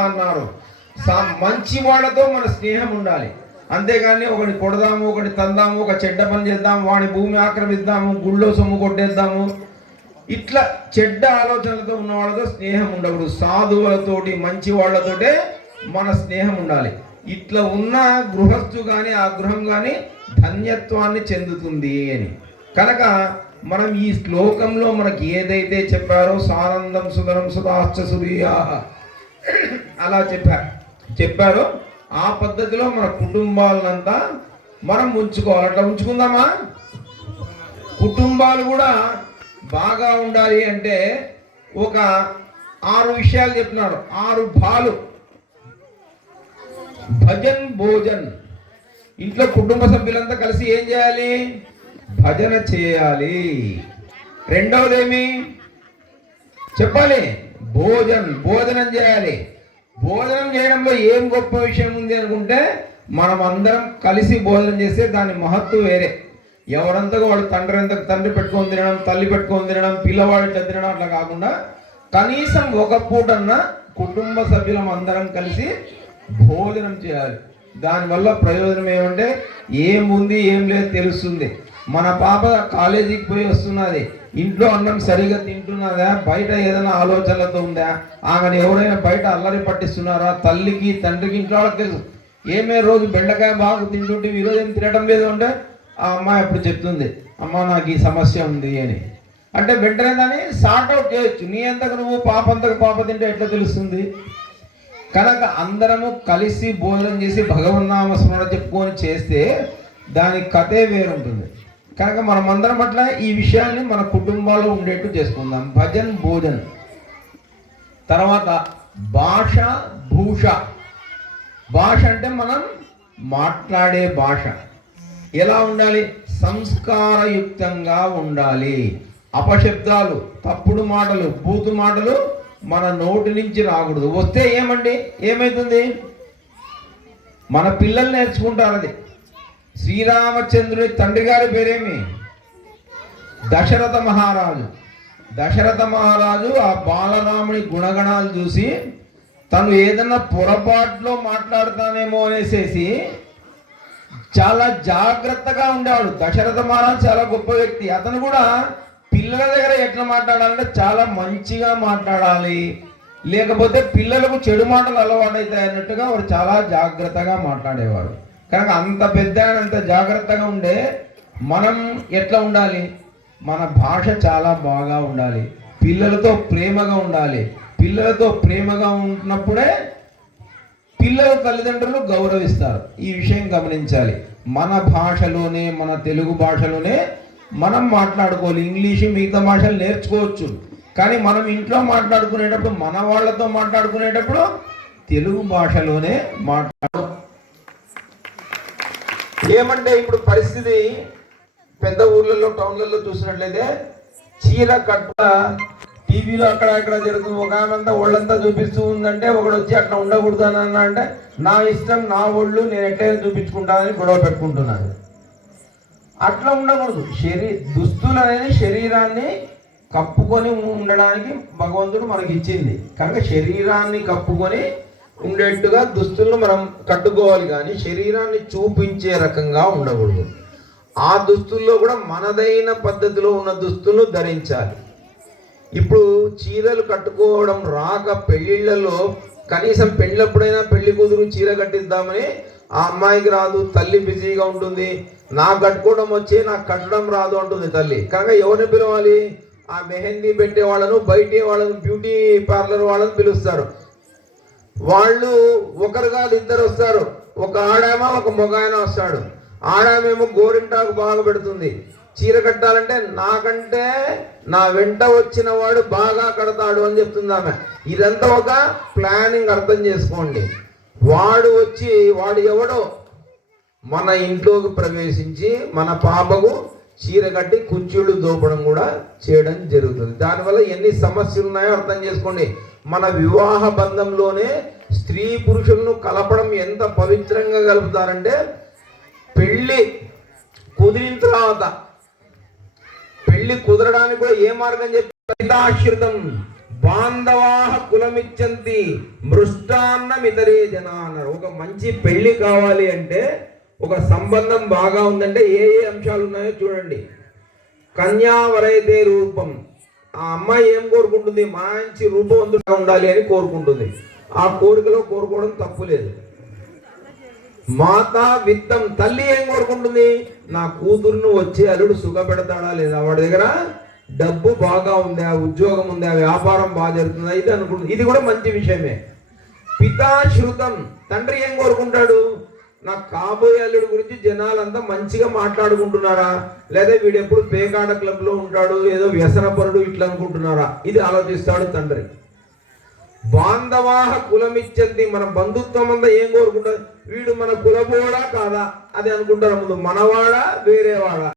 అన్నారు. మంచి వాళ్ళతో మన స్నేహం ఉండాలి, అంతేగాని ఒకటి కొడదాము, ఒకటి తందాము, ఒక చెడ్డ పని చేద్దాము, వాడి భూమి ఆక్రమిద్దాము, గుళ్ళో సొమ్ము కొట్టేద్దాము, ఇట్లా చెడ్డ ఆలోచనలతో ఉన్న వాళ్ళతో స్నేహం ఉండకూడదు. సాధువులతోటి మంచి వాళ్ళతోటే మన స్నేహం ఉండాలి. ఇట్లా ఉన్న గృహస్థు కానీ ఆ గృహం కానీ ధన్యత్వాన్ని చెందుతుంది అని. కనుక మనం ఈ శ్లోకంలో మనకి ఏదైతే చెప్పారో సానందం సుధరం సుధాశ్చ సూర్యా అలా చెప్పారో ఆ పద్ధతిలో మన కుటుంబాలంతా మనం ఉంచుకోవాలి. అట్లా ఉంచుకుందామా? కుటుంబాలు కూడా బాగా ఉండాలి అంటే ఒక 6 విషయాలు చెప్తున్నాడు. 6 భాలు. భజన్ భోజన్. ఇంట్లో కుటుంబ సభ్యులంతా కలిసి ఏం చేయాలి? భజన చేయాలి. రెండవదేమి చెప్పాలి? భోజనం చేయాలి. భోజనం చేయడంలో ఏం గొప్ప విషయం ఉంది అనుకుంటే, మనం అందరం కలిసి భోజనం చేస్తే దాని మహత్వం వేరే. ఎవరంతగా వాడు తండ్రి పెట్టుకొని తినడం, తల్లి పెట్టుకొని తినడం, పిల్లవాడు ఇట్లా తినడం అట్లా కాకుండా కనీసం ఒక పూటన్నా కుటుంబ సభ్యులం అందరం కలిసి భోజనం చేయాలి. దానివల్ల ప్రయోజనం ఏమంటే ఏముంది ఏం లేదు తెలుస్తుంది. మన పాప కాలేజీకి పోయి వస్తున్నది, ఇంట్లో అన్నం సరిగా తింటున్నదా, బయట ఏదైనా ఆలోచనలతో ఉందా, ఆమెను ఎవరైనా బయట అల్లరి పట్టిస్తున్నారా, తల్లికి తండ్రికి ఇంట్లో వాళ్ళకి తెలుసు. ఏమే రోజు బెండకాయ బాగా తింటుంటే ఈరోజు ఏం తినడం లేదు అంటే ఆ అమ్మాయి అప్పుడు చెప్తుంది, అమ్మ నాకు ఈ సమస్య ఉంది అని. అంటే వెంటనే దాన్ని సార్ట్అవుట్ చేయొచ్చు. నీ అంతకు నువ్వు పాప అంతకు పాప తింటే ఎట్లా తెలుస్తుంది? కనుక అందరము కలిసి భోజనం చేసి భగవన్నామ స్మరణ చెప్పుకొని చేస్తే దాని కథే వేరుంటుంది. కనుక మనమందరం పట్ల ఈ విషయాన్ని మన కుటుంబాల్లో ఉండేట్టు చేసుకుందాం. భజన్ భోజన్. తర్వాత భాష భూష. భాష అంటే మనం మాట్లాడే భాష ఎలా ఉండాలి? సంస్కారయుక్తంగా ఉండాలి. అపశబ్దాలు, తప్పుడు మాటలు, బూతు మాటలు మన నోటి నుంచి రాకూడదు. వస్తే ఏమవుతుంది? మన పిల్లలు నేర్చుకుంటారు. అది శ్రీరామచంద్రుడి తండ్రి గారి పేరేమి? దశరథ మహారాజు. దశరథ మహారాజు ఆ బాలరాముని గుణగణాలు చూసి తను ఏదన్నా పొరపాటులో మాట్లాడతానేమో అనేసేసి చాలా జాగ్రత్తగా ఉండేవాడు. దశరథ మహారాజు చాలా గొప్ప వ్యక్తి. అతను కూడా పిల్లల దగ్గర ఎట్లా మాట్లాడాలంటే చాలా మంచిగా మాట్లాడాలి, లేకపోతే పిల్లలకు చెడు మాటలు అలవాటైతాయి అన్నట్టుగా వాడు చాలా జాగ్రత్తగా మాట్లాడేవాడు. కనుక అంత పెద్ద అంత జాగ్రత్తగా ఉండే మనం ఎట్లా ఉండాలి? మన భాష చాలా బాగా ఉండాలి. పిల్లలతో ప్రేమగా ఉండాలి. పిల్లలతో ప్రేమగా ఉన్నప్పుడే పిల్లల తల్లిదండ్రులు గౌరవిస్తారు. ఈ విషయం గమనించాలి. మన భాషలోనే, మన తెలుగు భాషలోనే మనం మాట్లాడుకోవాలి. ఇంగ్లీషు మిగతా భాషలు నేర్చుకోవచ్చు, కానీ మనం ఇంట్లో మాట్లాడుకునేటప్పుడు, మన వాళ్ళతో మాట్లాడుకునేటప్పుడు తెలుగు భాషలోనే ఏమంటే ఇప్పుడు పరిస్థితి పెద్ద ఊర్లలో, టౌన్లలో చూసినట్లయితే చీర కట్ట టీవీలో అక్కడ ఇక్కడ జరుగుతుంది. ఒక ఆమె ఒళ్ళంతా చూపిస్తూ ఉందంటే ఒకడు వచ్చి అట్లా ఉండకూడదు అన్న అంటే నా ఇష్టం, నా ఒళ్ళు, నేను ఎట్లయినా చూపించుకుంటానని గొడవ పెట్టుకుంటున్నాను. అట్లా ఉండకూడదు. దుస్తులు అనేది శరీరాన్ని కప్పుకొని ఉండడానికి భగవంతుడు మనకి ఇచ్చింది. కనుక శరీరాన్ని కప్పుకొని ఉండేట్టుగా దుస్తులను మనం కట్టుకోవాలి, కానీ శరీరాన్ని చూపించే రకంగా ఉండకూడదు. ఆ దుస్తుల్లో కూడా మనదైన పద్ధతిలో ఉన్న దుస్తులను ధరించాలి. ఇప్పుడు చీరలు కట్టుకోవడం రాక పెళ్ళిళ్ళలో కనీసం పెళ్ళప్పుడైనా పెళ్లి కూతురు చీర కట్టిద్దామని ఆ అమ్మాయికి రాదు, తల్లి బిజీగా ఉంటుంది. నాకు కట్టుకోవడం వచ్చి నాకు కట్టడం రాదు అంటుంది తల్లి. కనుక ఎవరిని పిలవాలి? ఆ మెహందీ పెట్టే వాళ్ళను, బయట వాళ్ళను, బ్యూటీ పార్లర్ వాళ్ళని పిలుస్తారు. వాళ్ళు ఒకరు కాదు, ఇద్దరు వస్తారు. ఒక ఆడామ, ఒక మొగాయన వస్తాడు. ఆడామేమో గోరింటాకు బాగా పెడుతుంది. చీర కట్టాలంటే నాకంటే నా వెంట వచ్చిన వాడు బాగా కడతాడు అని చెప్తుంది ఆమె. ఇదంతా ఒక ప్లానింగ్, అర్థం చేసుకోండి. వాడు ఎవడో మన ఇంట్లోకి ప్రవేశించి మన పాపకు చీర కట్టి కుర్చీళ్ళు దోపడం కూడా చేయడం జరుగుతుంది. దానివల్ల ఎన్ని సమస్యలు ఉన్నాయో అర్థం చేసుకోండి. మన వివాహ బంధంలోనే స్త్రీ పురుషులను కలపడం ఎంత పవిత్రంగా కలుపుతారంటే, పెళ్ళి కుదిరిన తర్వాత, పెళ్లి కుదరడానికి కూడా ఏ మార్గం చెప్పి, ఆశ్రితం బాంధవాహ కులమిచ్చంతి మృష్టాన్నమితరే జన అన్నారు. ఒక మంచి పెళ్లి కావాలి అంటే, ఒక సంబంధం బాగా ఉందంటే ఏ ఏ అంశాలు ఉన్నాయో చూడండి. కన్యావరైతే రూపం, ఆ అమ్మాయి ఏం కోరుకుంటుంది? మంచి రూపవంతుగా ఉండాలి అని కోరుకుంటుంది. ఆ కోరికలో కోరుకోవడం తప్పు లేదు. మాతా విత్తం, తల్లి ఏం కోరుకుంటుంది? నా కూతురును వచ్చే అల్లుడు సుఖపెడతాడా లేదా, వాడి దగ్గర డబ్బు బాగా ఉందా, ఉద్యోగం ఉందా, వ్యాపారం బాగా జరుగుతుందా, ఇది అనుకుంటుంది. ఇది కూడా మంచి విషయమే. పితాశ్రుతం, తండ్రి ఏం కోరుకుంటాడు? నాకు కాబోయే అల్లుడు గురించి జనాలంతా మంచిగా మాట్లాడుకుంటున్నారా, లేదా వీడెప్పుడు పేకాడ క్లబ్ లో ఉంటాడు, ఏదో వ్యసనపరుడు, ఇట్లా అనుకుంటున్నారా, ఇది ఆలోచిస్తాడు తండ్రి. బాంధవాహ కులమిచ్చంతి, మన బంధుత్వం అంతా ఏం కోరుకుంటారు? వీడు మన కులపోడా కాదా అది అనుకుంటారు ముందు, మనవాడా వేరేవాడా.